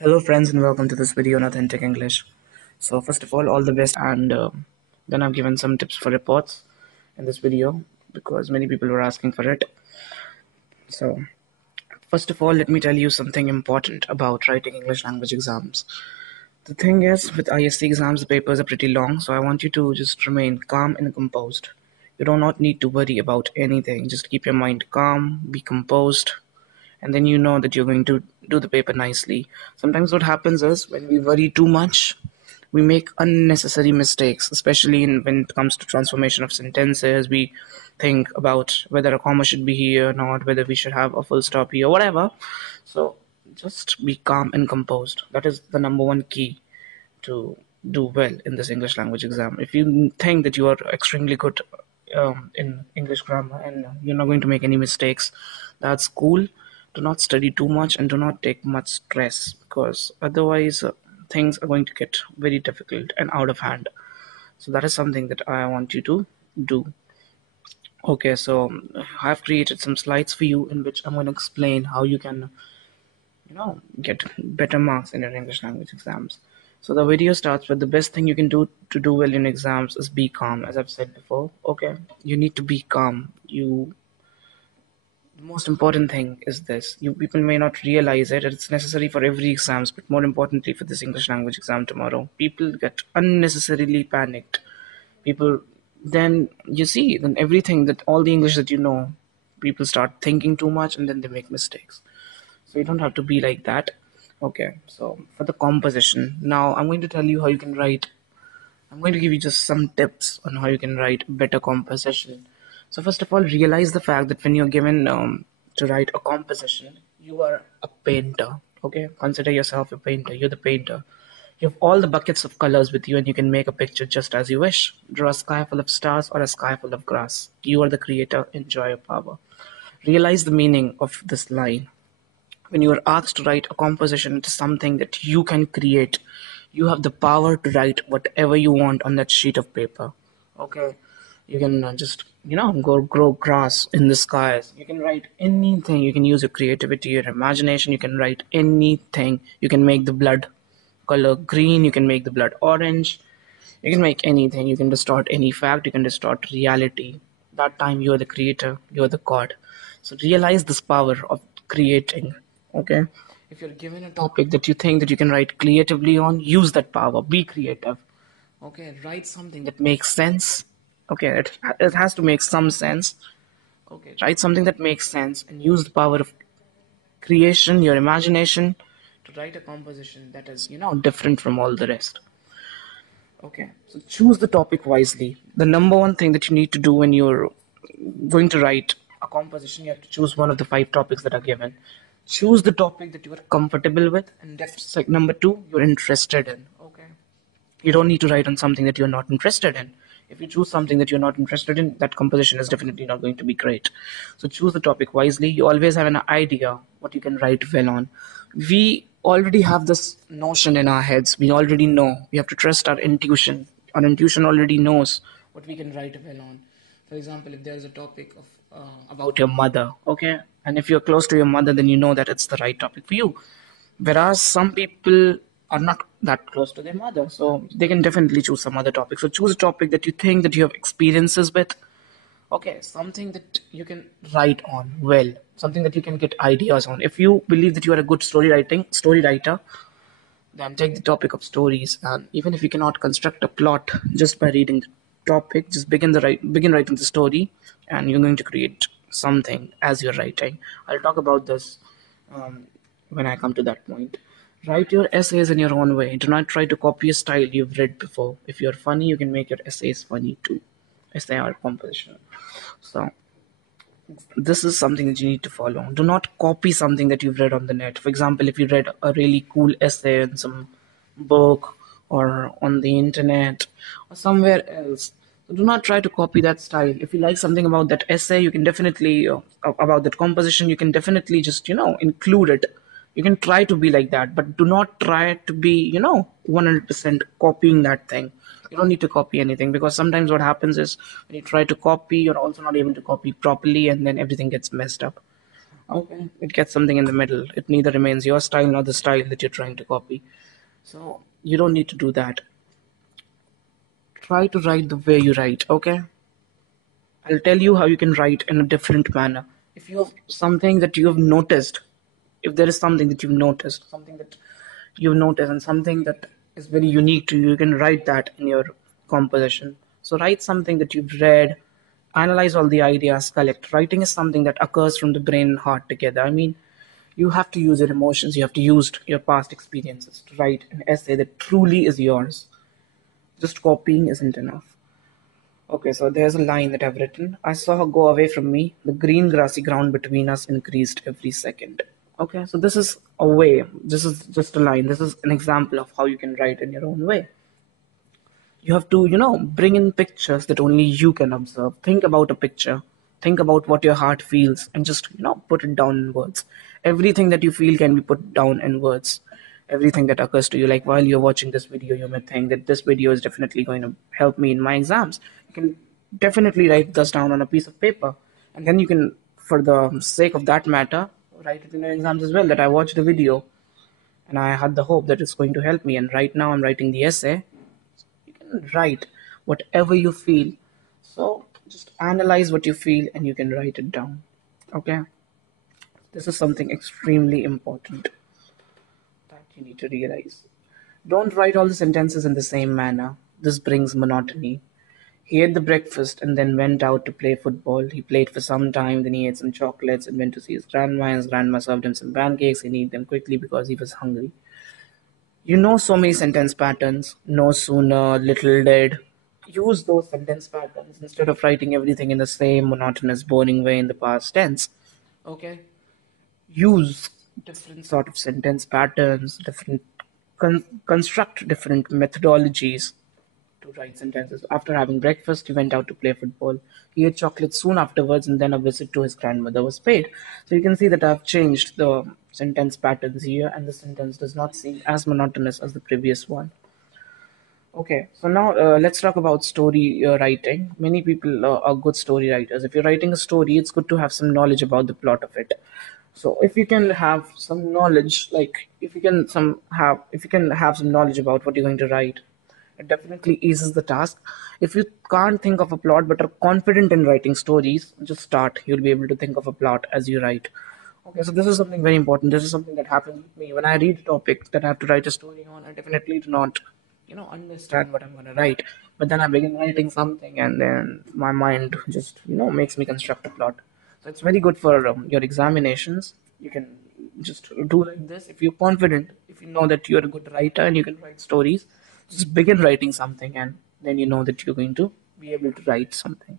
Hello friends and welcome to this video on Authentic English. So first of all the best and then I've given some tips for reports in this video because many people were asking for it. So first of all let me tell you something important about writing English language exams. The thing is with ICSE exams the papers are pretty long, so I want you to just remain calm and composed. You do not need to worry about anything. Just keep your mind calm, be composed, and then you know that you're going to do the paper nicely. Sometimes what happens is when we worry too much, we make unnecessary mistakes, especially when it comes to transformation of sentences. We think about whether a comma should be here or not, whether we should have a full stop here, whatever. So just be calm and composed. That is the number one key to do well in this English language exam. If you think that you are extremely good in English grammar and you're not going to make any mistakes, that's cool. Do not study too much and do not take much stress because otherwise things are going to get very difficult and out of hand. So that is something that I want you to do. Okay, so I've created some slides for you in which I'm going to explain how you can get better marks in your English language exams. So the video starts with the best thing you can do to do well in exams is be calm, as I've said before. Okay, you need to be calm. The most important thing is this. You people may not realize it. It's necessary for every exams, but more importantly for this English language exam tomorrow. People get unnecessarily panicked. People then you see then everything that all the English that you know, people start thinking too much and then they make mistakes. So you don't have to be like that. Okay, so for the composition, now I'm going to tell you how you can write. I'm going to give you just some tips on how you can write better composition. So first of all, realize the fact that when you're given to write a composition, you are a painter. Okay, consider yourself a painter. You're the painter. You have all the buckets of colors with you, and you can make a picture just as you wish. Draw a sky full of stars or a sky full of grass. You are the creator. Enjoy your power. Realize the meaning of this line. When you are asked to write a composition, it is something that you can create. You have the power to write whatever you want on that sheet of paper. Okay, you can just go grow grass in the skies. You can write anything. You can use your creativity, your imagination. You can write anything. You can make the blood color green. You can make the blood orange. You can make anything. You can distort any fact. You can distort reality. That time you are the creator. You are the god. So realize this power of creating. Okay. If you're given a topic that you think that you can write creatively on, use that power. Be creative. Okay. Write something that makes sense. Okay. It has to make some sense. Okay. Write something that makes sense and use the power of creation, your imagination, to write a composition that is, different from all the rest. Okay, so choose the topic wisely. The number one thing that you need to do when you're going to write a composition, you have to choose one of the five topics that are given. Choose the topic that you are comfortable with, and that's like number two, you're interested in. Okay, you don't need to write on something that you're not interested in. If you choose something that you're not interested in, that composition is definitely not going to be great. So choose the topic wisely. You always have an idea what you can write well on. We already have this notion in our heads. We already know. We have to trust our intuition. Our intuition already knows what we can write well on. For example, if there's a topic of about your mother, okay, and if you're close to your mother, then you know that it's the right topic for you. Whereas some people are not that close to their mother, so they can definitely choose some other topic. So choose a topic that you think that you have experiences with. Okay, something that you can write on well, something that you can get ideas on. If you believe that you are a good story writer, then take the topic of stories. And even if you cannot construct a plot just by reading the topic, just begin writing the story, and you're going to create something as you're writing. I'll talk about this when I come to that point. Write your essays in your own way. Do not try to copy a style you've read before. If you're funny, you can make your essays funny too. Essay or composition. So this is something that you need to follow. Do not copy something that you've read on the net. For example, if you read a really cool essay in some book or on the internet or somewhere else, so do not try to copy that style. If you like something about that essay, you can definitely about that composition, you can definitely just include it. You can try to be like that, but do not try to be 100% copying that thing. You don't need to copy anything, because sometimes what happens is when you try to copy, you're also not able to copy properly, and then everything gets messed up. Okay, it gets something in the middle. It neither remains your style nor the style that you're trying to copy. So you don't need to do that. Try to write the way you write, okay? I'll tell you how you can write in a different manner. If you have something that you have noticed, if there is something that you've noticed, something that you notice and something that is very unique to you, you can write that in your composition. So write something that you've read, analyze all the ideas, collect. Writing is something that occurs from the brain and heart together. I mean, you have to use your emotions, you have to use your past experiences to write an essay that truly is yours. Just copying isn't enough. Okay, so there's a line that I've written. I saw her go away from me. The green grassy ground between us increased every second. Okay, so this is a way. This is just a line. This is an example of how you can write in your own way. You have to, bring in pictures that only you can observe. Think about a picture. Think about what your heart feels and just, put it down in words. Everything that you feel can be put down in words. Everything that occurs to you, like while you're watching this video, you may think that this video is definitely going to help me in my exams. You can definitely write this down on a piece of paper. And then you can, for the sake of that matter, write it in your exams as well, that I watched the video and I had the hope that it's going to help me. And right now I'm writing the essay. You can write whatever you feel. So just analyze what you feel and you can write it down. Okay? This is something extremely important that you need to realize. Don't write all the sentences in the same manner. This brings monotony. He ate the breakfast and then went out to play football. He played for some time, then he ate some chocolates and went to see his grandma. His grandma served him some pancakes. He ate them quickly because he was hungry. You know so many sentence patterns. No sooner, little did. Use those sentence patterns instead of writing everything in the same monotonous, boring way in the past tense. Okay? Use different sort of sentence patterns, different construct different methodologies to write sentences. After having breakfast, he went out to play football. He ate chocolate soon afterwards, and then a visit to his grandmother was paid. So you can see that I've changed the sentence patterns here, and the sentence does not seem as monotonous as the previous one. Okay, so now let's talk about story writing. Many people are good story writers. If you're writing a story, it's good to have some knowledge about the plot of it. So if you can have some knowledge, like if you can have some knowledge about what you're going to write, it definitely eases the task. If you can't think of a plot but are confident in writing stories, just start. You'll be able to think of a plot as you write. Okay, so this is something very important. This is something that happens with me when I read a topic that I have to write a story on. I definitely do not, understand what I'm going to write. But then I begin writing something, and then my mind just, makes me construct a plot. So it's very good for your examinations. You can just do like this. If you're confident, if you know that you're a good writer and you can write stories, just begin writing something, and then you know that you're going to be able to write something.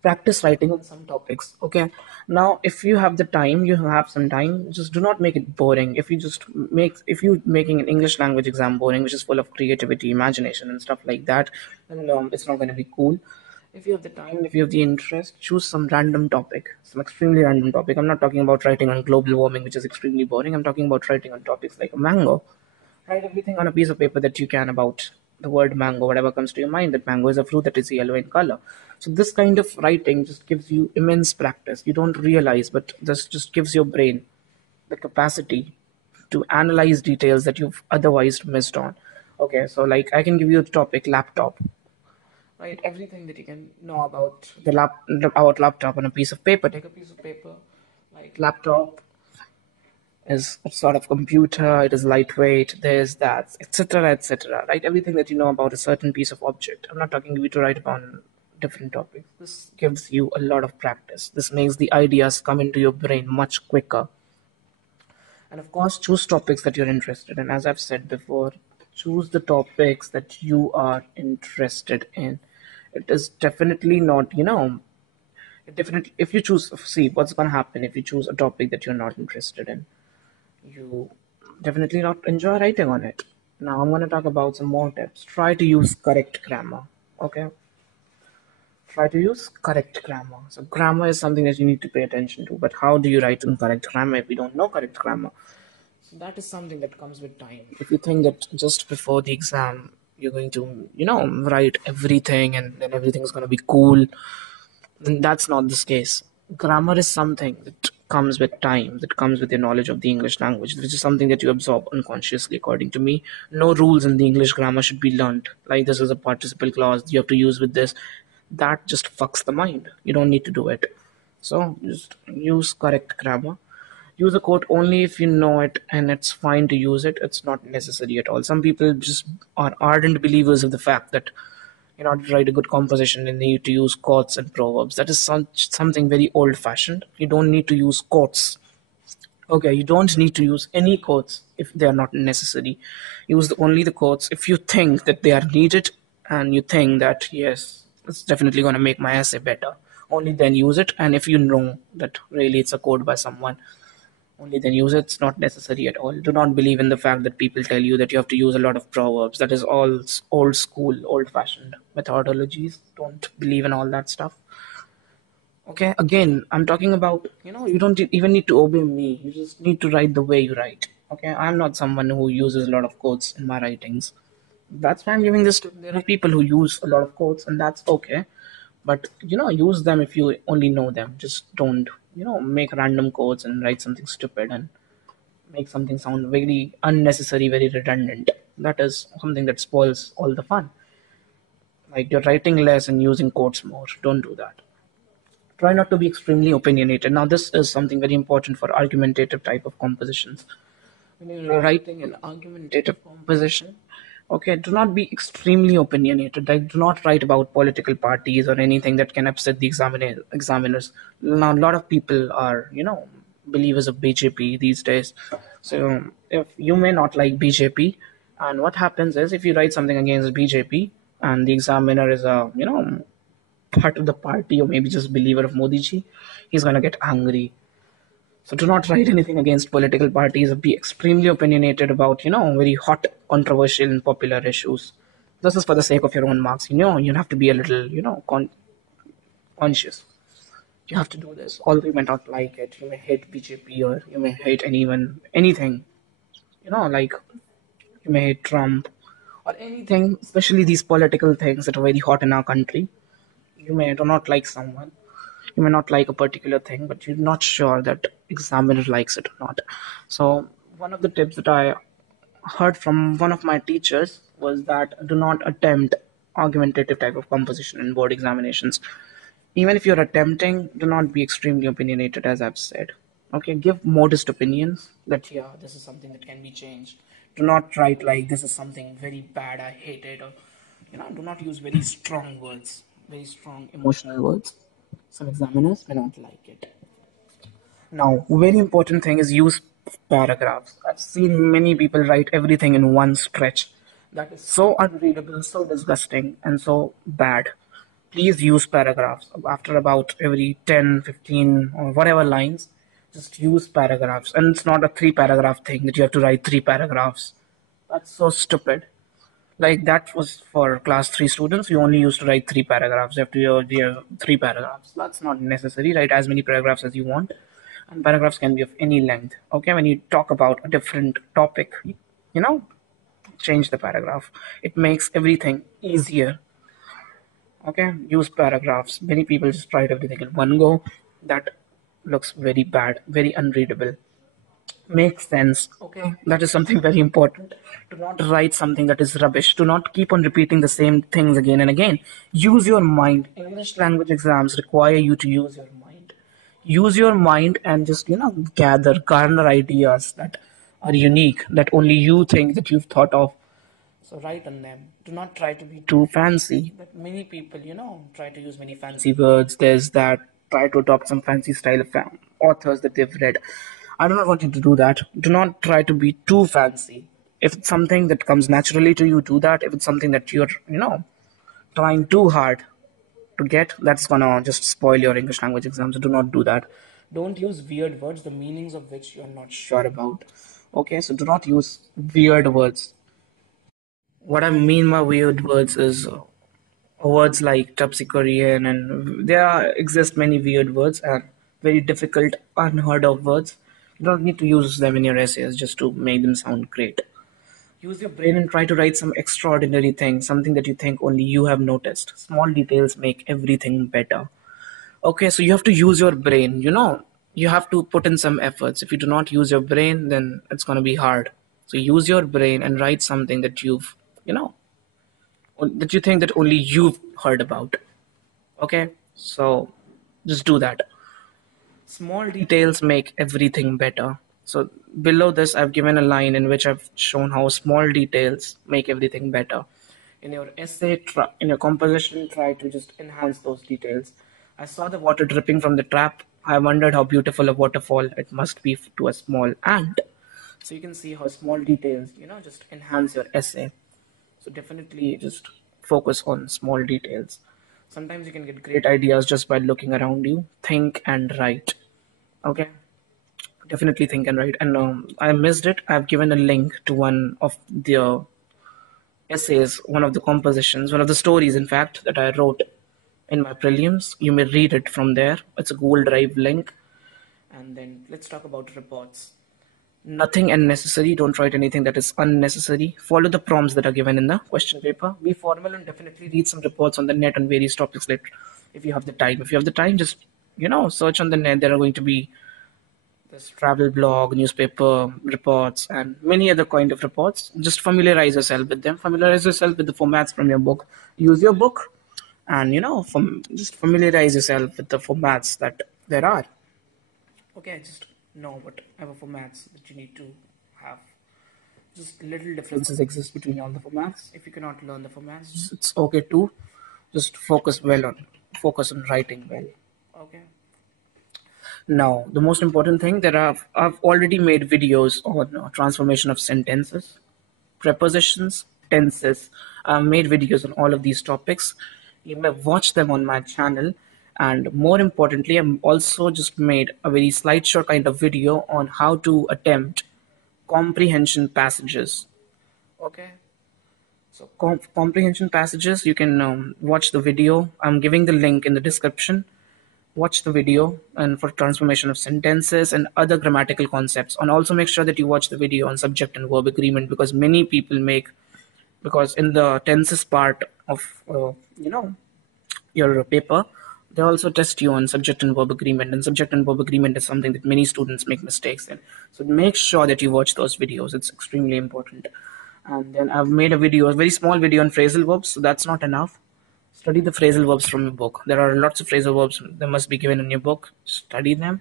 Practice writing on some topics. Okay, now if you have the time, you have some time, just do not make it boring. If you making an English language exam boring, which is full of creativity, imagination and stuff like that, then it's not going to be cool. If you have the time, if you have the interest, choose some random topic, some extremely random topic. I'm not talking about writing on global warming, which is extremely boring. I'm talking about writing on topics like a mango. Write everything on a piece of paper that you can about the word mango, whatever comes to your mind, that mango is a fruit that is yellow in color. So this kind of writing just gives you immense practice. You don't realize, but this just gives your brain the capacity to analyze details that you've otherwise missed on. Okay, so like I can give you the topic laptop. Write everything that you can know about about laptop on a piece of paper. Take a piece of paper, like laptop is a sort of computer, it is lightweight, there's that, etc., etc. Right? Everything that you know about a certain piece of object. I'm not talking you to write upon different topics. This gives you a lot of practice. This makes the ideas come into your brain much quicker. And of course, choose topics that you're interested in. As I've said before, choose the topics that you are interested in. It is definitely not, definitely, if you choose, see what's going to happen if you choose a topic that you're not interested in, you definitely not enjoy writing on it. Now I'm going to talk about some more tips. Try to use correct grammar. Okay, try to use correct grammar. So grammar is something that you need to pay attention to, but how do you write in correct grammar if you don't know correct grammar? So that is something that comes with time. If you think that just before the exam you're going to, write everything and then everything's going to be cool, then that's not this case. Grammar is something that comes with time, that comes with your knowledge of the English language, which is something that you absorb unconsciously, according to me. No rules in the English grammar should be learned. Like, this is a participle clause you have to use with this. That just fucks the mind. You don't need to do it. So just use correct grammar. Use a quote only if you know it and it's fine to use it. It's not necessary at all. Some people just are ardent believers of the fact that in order to write a good composition, you need to use quotes and proverbs. That is something very old fashioned. You don't need to use quotes. Okay, you don't need to use any quotes if they are not necessary. Use only the quotes if you think that they are needed and you think that, yes, it's definitely going to make my essay better. Only then use it. And if you know that really it's a quote by someone, only then use it. It's not necessary at all. Do not believe in the fact that people tell you that you have to use a lot of proverbs. That is all old school, old fashioned methodologies. Don't believe in all that stuff. Okay, again, I'm talking about, you don't even need to obey me. You just need to write the way you write. Okay, I'm not someone who uses a lot of quotes in my writings. That's why I'm giving this to. There are people who use a lot of quotes, and that's okay. But, use them if you only know them. Just don't, make random quotes and write something stupid and make something sound very unnecessary, very redundant. That is something that spoils all the fun. Like, you're writing less and using quotes more. Don't do that. Try not to be extremely opinionated. Now, this is something very important for argumentative type of compositions. When you're writing an argumentative composition, okay, do not be extremely opinionated. Like, do not write about political parties or anything that can upset the examiners. Now, a lot of people are, believers of BJP these days. So, if you may not like BJP, and what happens is if you write something against BJP and the examiner is a, part of the party or maybe just believer of Modi ji, he's gonna get angry. So do not write anything against political parties or be extremely opinionated about, very hot, controversial and popular issues. This is for the sake of your own marks. You have to be a little, conscious. You have to do this. Although you may not like it, you may hate BJP or you may hate anything. Like you may hate Trump or anything, especially these political things that are very hot in our country. You may do not like someone, you may not like a particular thing, but you're not sure that examiner likes it or not. So one of the tips that I heard from one of my teachers was that do not attempt argumentative type of composition in board examinations. Even if you're attempting, do not be extremely opinionated, as I've said. Okay, give modest opinions that, yeah, this is something that can be changed. Do not write like this is something very bad, I hate it, or, do not use very strong words, very strong emotional words. Some examiners may not like it. Now, very important thing is use paragraphs. I've seen many people write everything in one stretch. That is so unreadable, so disgusting, and so bad. Please use paragraphs. After about every 10, 15, or whatever lines, just use paragraphs. And it's not a three paragraph thing that you have to write three paragraphs. That's so stupid. Like, that was for class 3 students. You only used to write three paragraphs. You have to have three paragraphs. That's not necessary. Write as many paragraphs as you want. And paragraphs can be of any length. Okay, when you talk about a different topic, you know, change the paragraph. It makes everything easier. Okay, use paragraphs. Many people just write everything in one go. That looks very bad, very unreadable. Makes sense. Okay, that is something very important. Do not write something that is rubbish. Do not keep on repeating the same things again and again. Use your mind. English language exams require you to use your mind. Use your mind and just, garner ideas that are unique, that only you think that you've thought of. So write on them. Do not try to be too fancy. But many people, try to use many fancy words. There's that. Try to adopt some fancy style of authors that they've read. I do not want you to do that. Do not try to be too fancy. If it's something that comes naturally to you, do that. If it's something that you're, trying too hard to get, that's gonna just spoil your English language exam. So do not do that. Don't use weird words, the meanings of which you're not sure about. Okay, so do not use weird words. What I mean by weird words is words like Terpsichorean, and exist many weird words and very difficult, unheard of words. You don't need to use them in your essays just to make them sound great. Use your brain and try to write some extraordinary thing, something that you think only you have noticed. Small details make everything better. Okay, so you have to use your brain. you have to put in some efforts. If you do not use your brain, then it's going to be hard. So use your brain and write something that you know, that you think that only you've heard about. Okay, so just do that. Small details make everything better. So below this, I've given a line in which I've shown how small details make everything better. In your essay, in your composition, try to just enhance those details. I saw the water dripping from the tap. I wondered how beautiful a waterfall it must be to a small ant. So you can see how small details, just enhance your essay. So definitely just focus on small details. Sometimes you can get great ideas just by looking around you. Think and write. Okay, definitely think and write. And I missed it. I've given a link to one of the essays, one of the compositions, one of the stories, in fact, that I wrote in my prelims. You may read it from there. It's a Google Drive link. And then let's talk about reports. Nothing unnecessary. Don't write anything that is unnecessary. Follow the prompts that are given in the question paper. Be formal and definitely read some reports on the net on various topics later if you have the time. If you have the time, just search on the net. There are going to be this travel blog, newspaper reports, and many other kind of reports. Just familiarize yourself with them. Familiarize yourself with the formats from your book. Use your book, and just familiarize yourself with the formats that there are. Okay, just know whatever formats that you need to have. Just little differences exist between all the formats. If you cannot learn the formats, it's okay too. Just focus on writing well. Okay. Now, the most important thing that I've already made videos on transformation of sentences, prepositions, tenses. I've made videos on all of these topics. You may watch them on my channel. And more importantly, I'm also just made a very slideshow kind of video on how to attempt comprehension passages. Okay. So comprehension passages, you can watch the video. I'm giving the link in the description. Watch the video and for transformation of sentences and other grammatical concepts, and also make sure that you watch the video on subject and verb agreement, because many people because in the tenses part of your paper, they also test you on subject and verb agreement, and subject and verb agreement is something that many students make mistakes in. So make sure that you watch those videos. It's extremely important. And then I've made a very small video on phrasal verbs, so that's not enough. Study the phrasal verbs from your book. There are lots of phrasal verbs that must be given in your book. Study them.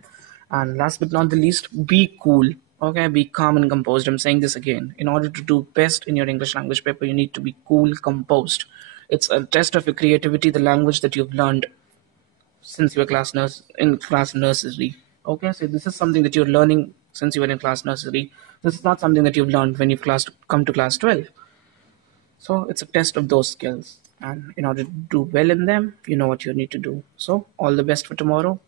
And last but not the least, be cool. Okay, be calm and composed. I'm saying this again. In order to do best in your English language paper, you need to be cool, composed. It's a test of your creativity, the language that you've learned since you were in class nursery. Okay, so this is something that you're learning since you were in class nursery. This is not something that you've learned when come to class 12. So it's a test of those skills. And in order to do well in them, you know what you need to do. So all the best for tomorrow.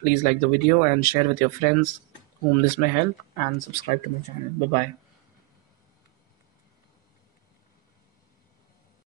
Please like the video and share with your friends whom this may help, and subscribe to my channel. Bye bye.